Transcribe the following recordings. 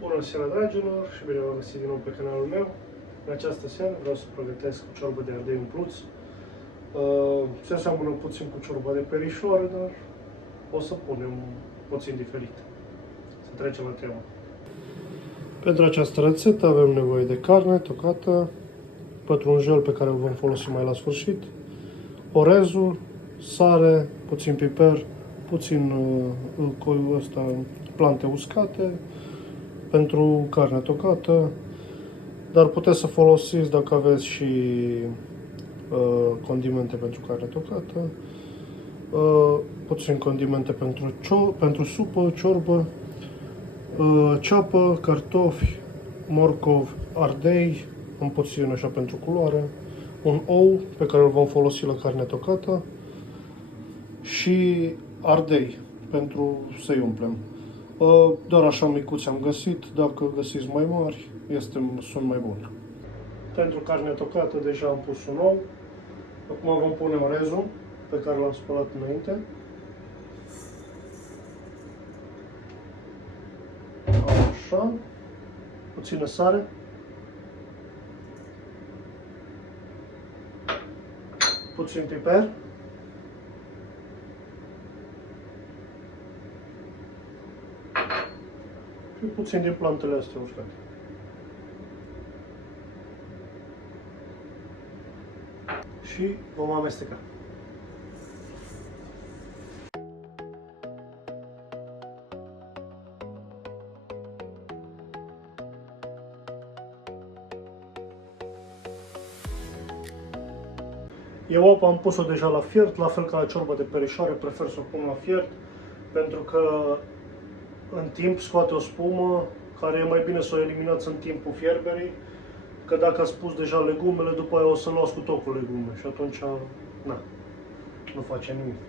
Bună seara, dragilor, și bine v-am găsit din nou pe canalul meu. În această seară vreau să pregătesc o ciorbă de ardei umpluți. Se seamănă puțin cu ciorba de perișoare, dar o să punem puțin diferit. Să trecem la treabă. Pentru această rețetă avem nevoie de carne tocată, pătrunjel pe care îl vom folosi mai la sfârșit, orezul, sare, puțin piper, puțin plante uscate pentru carne tocată, dar puteți să folosiți dacă aveți și condimente pentru carne tocată, puțin condimente pentru supă, ciorbă, ceapă, cartofi, morcov, ardei, un puțin așa pentru culoare, un ou pe care îl vom folosi la carne tocată și ardei pentru să-i umplem. Doar așa micuți am găsit, dacă găsiți mai mari, sunt mai buni. Pentru carne tocată deja am pus un ou. Acum vom pune orezul pe care l-am spălat înainte. Așa. Puțină sare. Puțin piper. Și puțin din plantele astea uscate. Și vom amesteca. Eu apa am pus-o deja la fiert, la fel ca la ciorba de perișoare, prefer să o pun la fiert, pentru că în timp scoate o spumă care e mai bine să o eliminați în timpul fierberii, că dacă ați pus deja legumele, după aia o să luați cu tot cu legume și atunci, nu face nimic.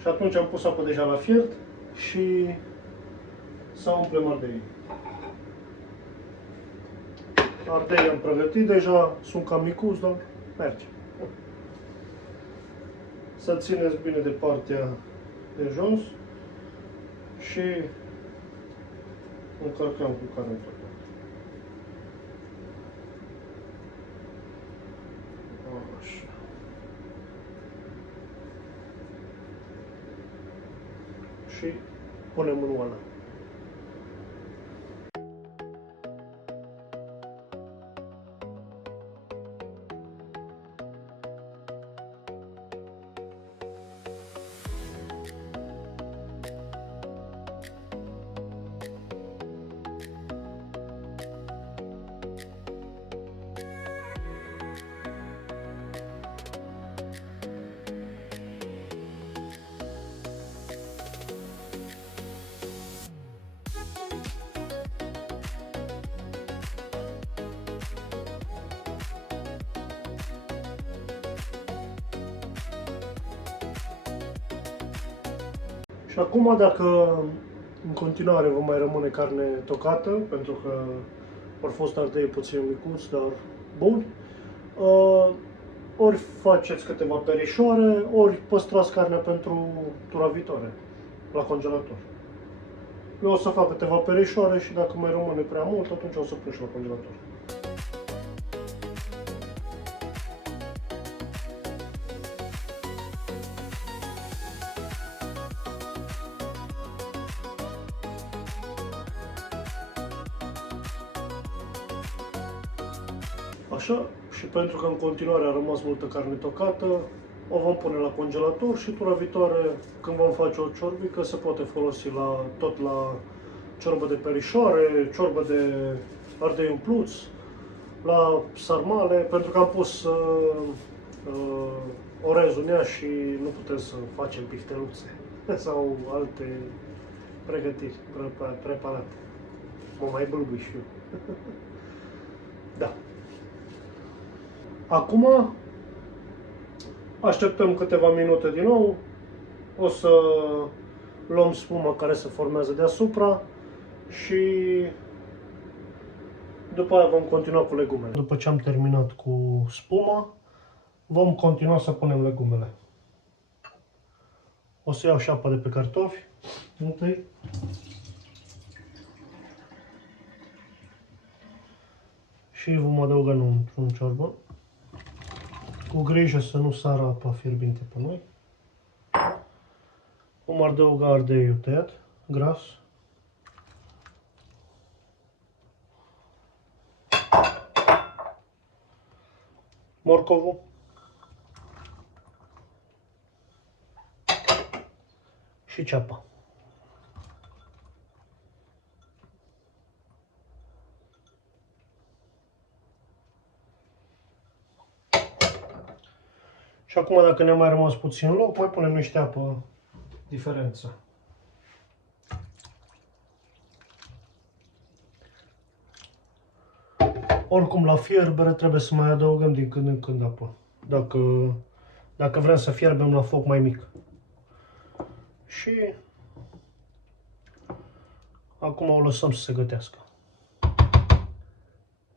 Și atunci am pus apă deja la fiert și să umplem ardeii. Ardeii am pregătit deja, sunt cam micuți, dar merge. Să țineți bine de partea de jos și încărcăm cu carne tocată. Așa. Și punem în oală. Și acum, dacă în continuare vă mai rămâne carne tocată, pentru că au fost ardei puțin micuți, dar buni, ori faceți câteva perișoare, ori păstrați carnea pentru tura viitoare, la congelator. Eu o să fac câteva perișoare și dacă mai rămâne prea mult, atunci o să pun și la congelator. Așa, și pentru că în continuare a rămas multă carne tocată, o vom pune la congelator și tura viitoare, când vom face o ciorbică, se poate folosi tot la ciorbă de perișoare, ciorbă de ardei umpluți, la sarmale, pentru că am pus orezul în ea și nu putem să facem pifteluțe sau alte pregătiri, preparate. Mă mai bâlbui și eu. Da. Acum așteptăm câteva minute din nou, o să luăm spuma care se formează deasupra și după aia vom continua cu legumele. După ce am terminat cu spuma, vom continua să punem legumele. O să iau și apa de pe cartofi întâi. și vom adăuga în ciorbă. Cu grijă să nu sară apa fierbinte pe noi. Vom adăuga ardeiul tăiat, gras. Morcovul. Și ceapa. Și acum, dacă ne-a mai rămas puțin loc, mai punem niște apă diferență. Oricum, la fierbere trebuie să mai adăugăm din când în când apă. Dacă vrem să fierbem la foc mai mic. Și acum o lăsăm să se gătească.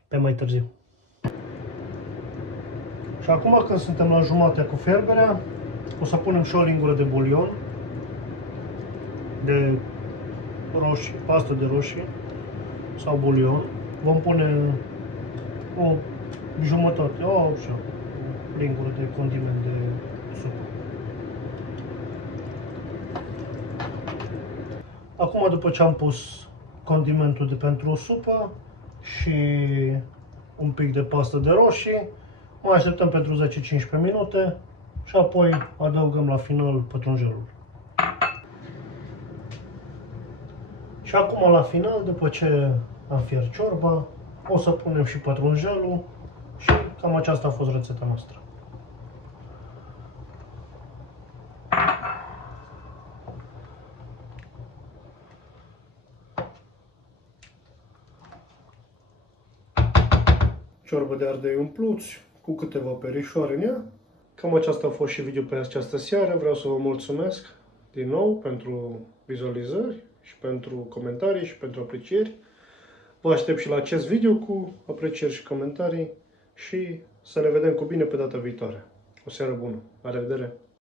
Pe mai târziu. Și acum, când suntem la jumătate cu fierberea, o să punem și o lingură de bulion, de roșii, pastă de roșii sau bulion. Vom pune o jumătate, o lingură de condiment de supă. Acum, după ce am pus condimentul de pentru o supă și un pic de pastă de roșii, mai așteptăm pentru 10-15 minute și apoi adăugăm la final pătrunjelul. Și acum, la final, după ce am fiert ciorba, o să punem și pătrunjelul și cam aceasta a fost rețeta noastră. Ciorbă de ardei umpluți, cu câteva perișoare în ea. Cam aceasta a fost și video pe această seară. Vreau să vă mulțumesc din nou pentru vizualizări și pentru comentarii și pentru aprecieri. Vă aștept și la acest video cu aprecieri și comentarii și să ne vedem cu bine pe data viitoare. O seară bună! La revedere!